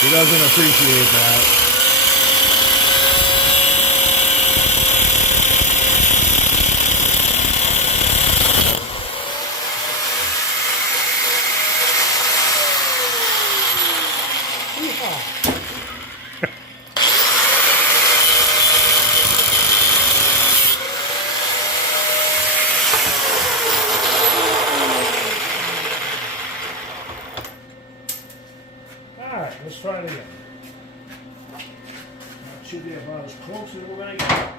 He doesn't appreciate that. Alright, let's try it again. That should be about as close as we're going to get.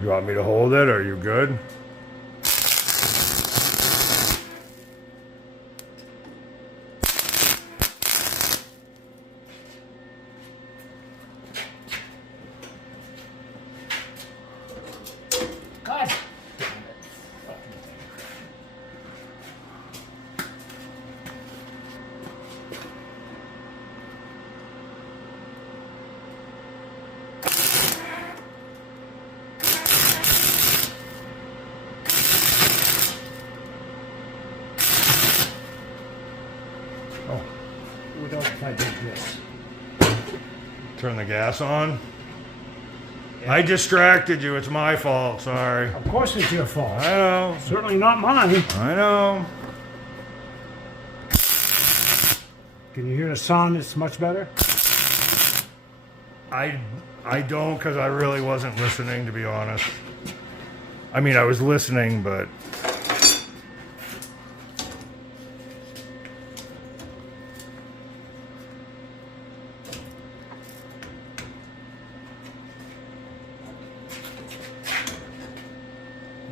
You want me to hold it, or are you good? God. Oh, What else if I did this? turn the gas on. I distracted you. It's my fault. Sorry. Of course it's your fault. I know. Certainly not mine. I know. Can you hear the sound? It's much better. I don't, because I really wasn't listening, to be honest. I mean, I was listening, but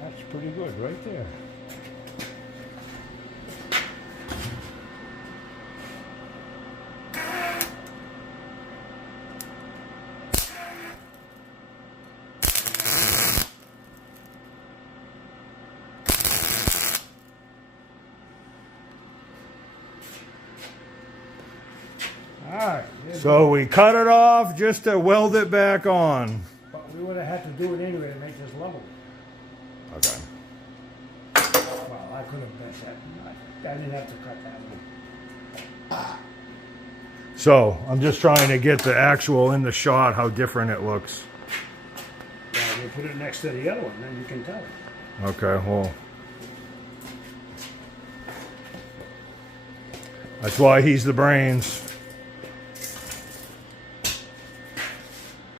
That's pretty good right there. Alright. so we cut it off just to weld it back on. But we would have had to do it anyway to make this level. Okay. Well, I could have bent that. I didn't have to cut that one. So I'm just trying to get the actual in the shot how different it looks. Well, we'll put it next to the other one, then you can tell. Okay, well. That's why he's the brains.